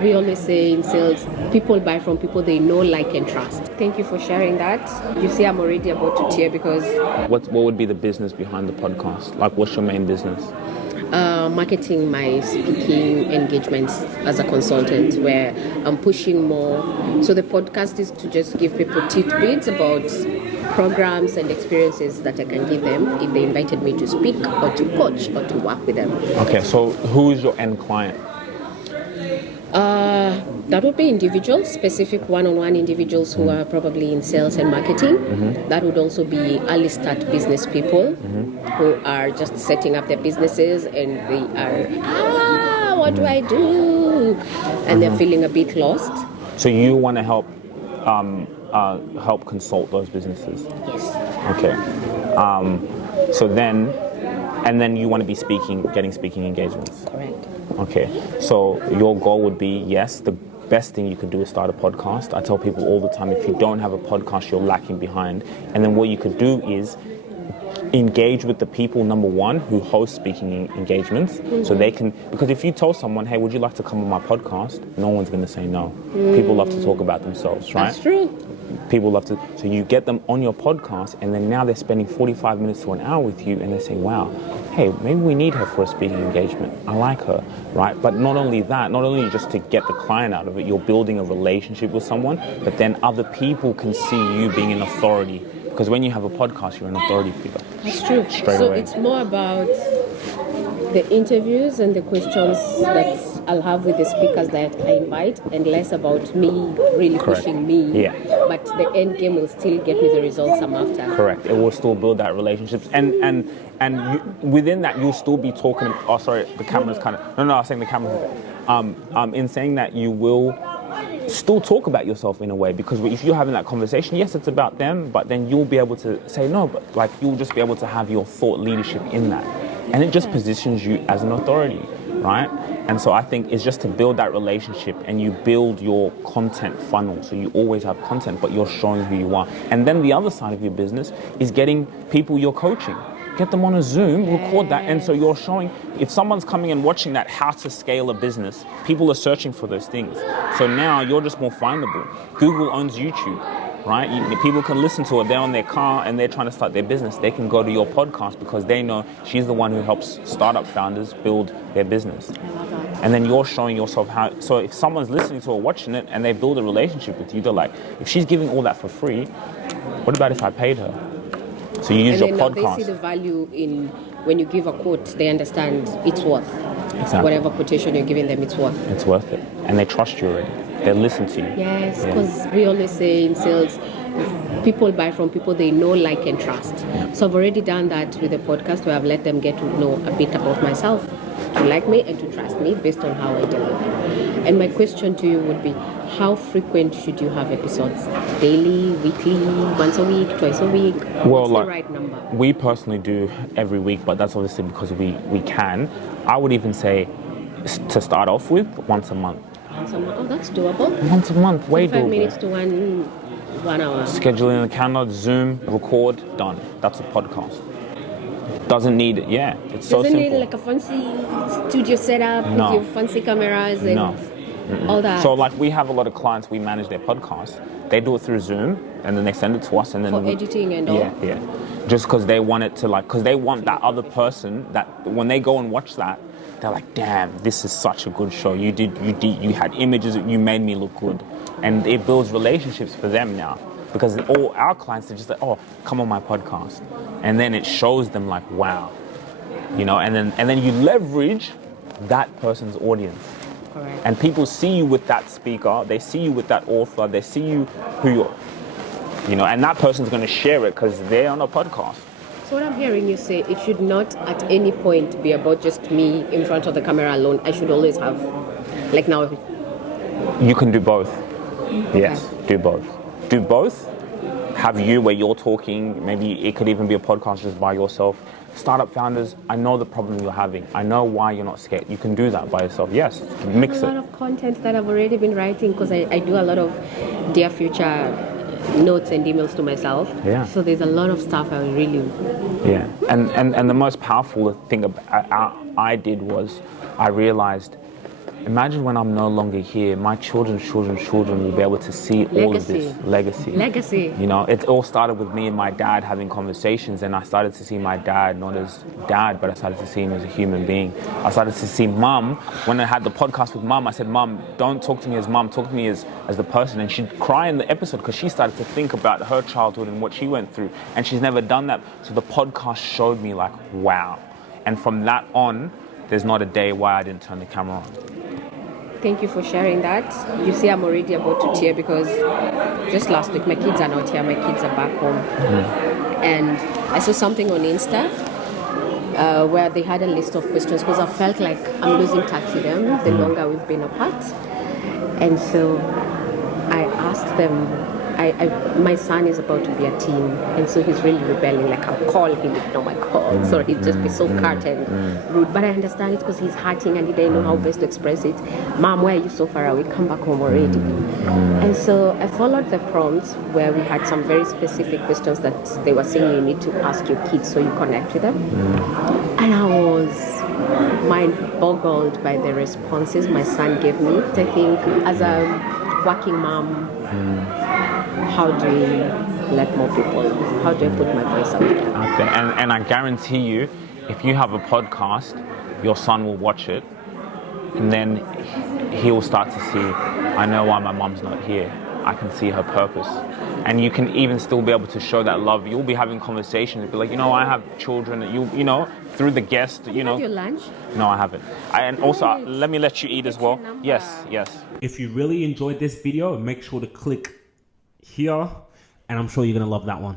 We always say in sales, people buy from people they know, like, and trust. Thank you for sharing that. You see, I'm already about to tear because... What would be the business behind the podcast? Like, what's your main business? Marketing my speaking engagements as a consultant, where I'm pushing more. So the podcast is to just give people tidbits about programs and experiences that I can give them if they invited me to speak or to coach or to work with them. Okay, so who is your end client? That would be individuals, specific one-on-one individuals who are probably in sales and marketing. Mm-hmm. That would also be early start business people who are just setting up their businesses and they are, what do I do? And they're feeling a bit lost. So you want to help consult those businesses? Yes. Okay. And then you want to be getting speaking engagements? Correct. Okay. So your goal would be, yes, the best thing you could do is start a podcast. I tell people all the time, if you don't have a podcast, you're lacking behind. And then what you could do is engage with the people, number one, who host speaking engagements. Mm-hmm. So they can, because if you tell someone, hey, would you like to come on my podcast? No one's going to say no. People love to talk about themselves, right? That's true. People love to, so you get them on your podcast and then now they're spending 45 minutes to an hour with you and they say, wow, hey, maybe we need her for a speaking engagement. I like her, right? But not only that, not only just to get the client out of it, you're building a relationship with someone, but then other people can see you being an authority. Because when you have a podcast, you're an authority figure. That's true. Straight away. It's more about the interviews and the questions that I'll have with the speakers that I invite, and less about me really pushing me. Yeah. But the end game will still get me the results I'm after. Correct. It will still build that relationships, and within that you'll still be talking. Oh, sorry, the camera's kind of. No, I was saying the camera. In saying that, you will still talk about yourself in a way, because if you're having that conversation, yes, it's about them, but then you'll be able to say no, but like you'll just be able to have your thought leadership in that. And it just positions you as an authority, right? And so I think it's just to build that relationship, and you build your content funnel. So you always have content, but you're showing who you are. And then the other side of your business is getting people you're coaching. Get them on a Zoom, record that. And so you're showing, if someone's coming and watching that, how to scale a business, people are searching for those things. So now you're just more findable. Google owns YouTube. Right? People can listen to it. They're on their car and they're trying to start their business. They can go to your podcast because they know she's the one who helps startup founders build their business. I love that. And then you're showing yourself how. So if someone's listening to or watching it and they build a relationship with you, they're like, if she's giving all that for free, what about if I paid her? So you use your podcast. They see the value in when you give a quote. They understand it's worth. Exactly. Whatever quotation you're giving them, it's worth. It's worth it. And they trust you already. They listen to you. Yes, because we always say in sales, people buy from people they know, like, and trust. Yeah. So I've already done that with the podcast, where I've let them get to know a bit about myself, to like me and to trust me based on how I deliver. And my question to you would be, how frequent should you have episodes? Daily, weekly, once a week, twice a week? What's the right number? We personally do every week, but that's obviously because we can. I would even say, to start off with, once a month. Once a month? Oh, that's doable. Once a month, way doable. 5 minutes to 1 hour. Scheduling a calendar, Zoom, record, done. That's a podcast. Doesn't need it, yeah. It's so simple. Doesn't need like a fancy studio setup with your fancy cameras and all that. So like we have a lot of clients, we manage their podcasts. They do it through Zoom and then they send it to us and then for editing and all. Yeah. Just because they want it to because they want that other person that when they go and watch that, they're like, damn, this is such a good show. You had images, you made me look good. And it builds relationships for them now. Because all our clients are just like, oh, come on my podcast. And then it shows them like, wow. And then you leverage that person's audience. Correct. And people see you with that speaker, they see you with that author, they see you who you're, and that person's going to share it because they're on a podcast. So what I'm hearing you say, it should not at any point be about just me in front of the camera alone. I should always have, like now. You can do both. Okay. Yes, do both. Do both. Have you where you're talking, maybe it could even be a podcast just by yourself. Startup founders, I know the problem you're having. I know why you're not scared. You can do that by yourself. Yes, mix it. A lot of content that I've already been writing because I do a lot of dear future notes and emails to myself. Yeah. So there's a lot of stuff I really... Yeah. And the most powerful thing I did was I realized imagine when I'm no longer here, my children will be able to see all of this legacy. You know, it all started with me and my dad having conversations, and I started to see my dad not as dad, but I started to see him as a human being. I started to see mum. When I had the podcast with mum, I said, Mum, don't talk to me as mum, talk to me as the person. And she'd cry in the episode because she started to think about her childhood and what she went through, and she's never done that. So the podcast showed me like, wow. And from that on, there's not a day why I didn't turn the camera on. Thank you for sharing that. You see, I'm already about to tear because just last week, my kids are not here, my kids are back home. And I saw something on Insta where they had a list of questions because I felt like I'm losing touch with them the longer we've been apart. And so I asked them, my son is about to be a teen, and so he's really rebelling. Like, I'll call him, ignore my calls, or he'll just be so curt and rude. But I understand it because he's hurting and he didn't know how best to express it. Mom, why are you so far away? Come back home already. And so I followed the prompts where we had some very specific questions that they were saying you need to ask your kids so you connect with them. And I was mind-boggled by the responses my son gave me. I think as a working mom, how do we let more people, how do I put my voice out there? Okay. And I guarantee you, if you have a podcast, your son will watch it, and then he will start to see, I know why my mom's not here. I can see her purpose. And you can even still be able to show that love. You'll be having conversations, be like, I have children, through the guest, Have you had your lunch? No, I haven't. And also, let me let you eat as well. Yes. If you really enjoyed this video, make sure to click here, and I'm sure you're going to love that one.